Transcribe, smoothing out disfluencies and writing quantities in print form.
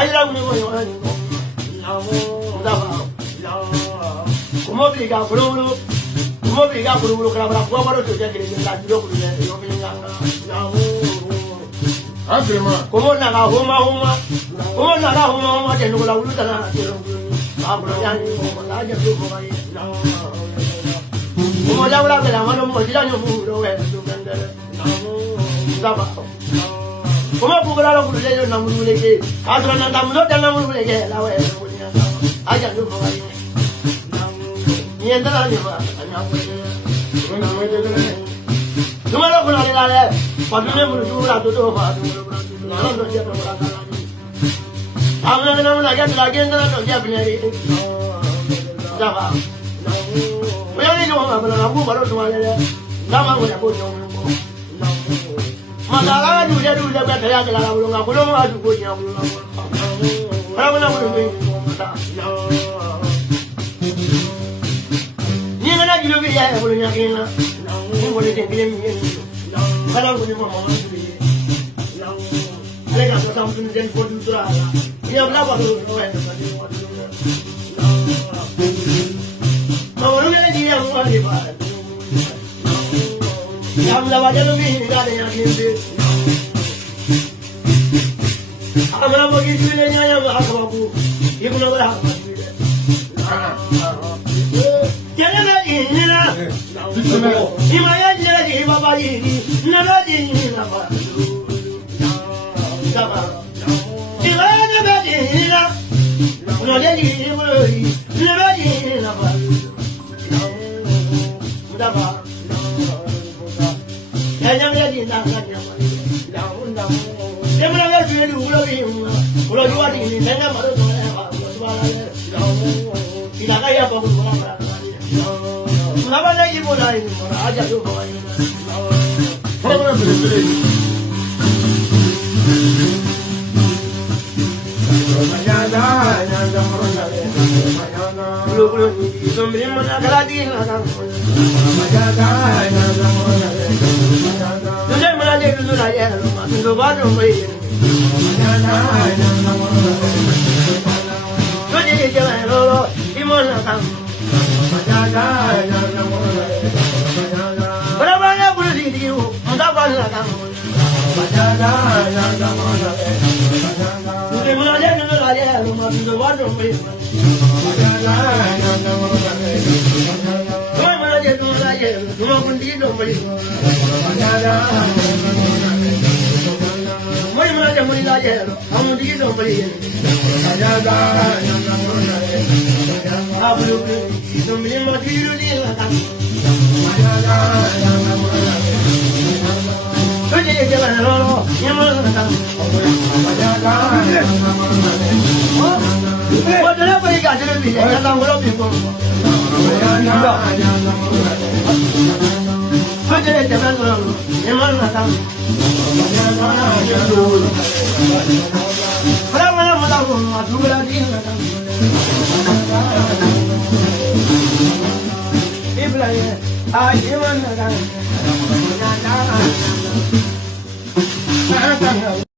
I love you. Come on, big up, Bruno. Come on, big up, Bruno. Come on, to get it in that look. Come on, now, Homa. Come on, now, Homa, and Lula Lutana. I'm come on, put out of the day, number one again. I don't know, I'm not a number again. I can do for you. No matter what I have, but remember to do that to do. I'm not going to get again to Japanese. We only know I'm going to one. Lama will put on. Masala you do the better. I don't know how to put you. I'm not going to you will be able to get you will get me. I don't want to be. I got something then for you to try. You have never known no, really, I'm qualified. I'm never going to be against it. I'm not going to be a you know what happened.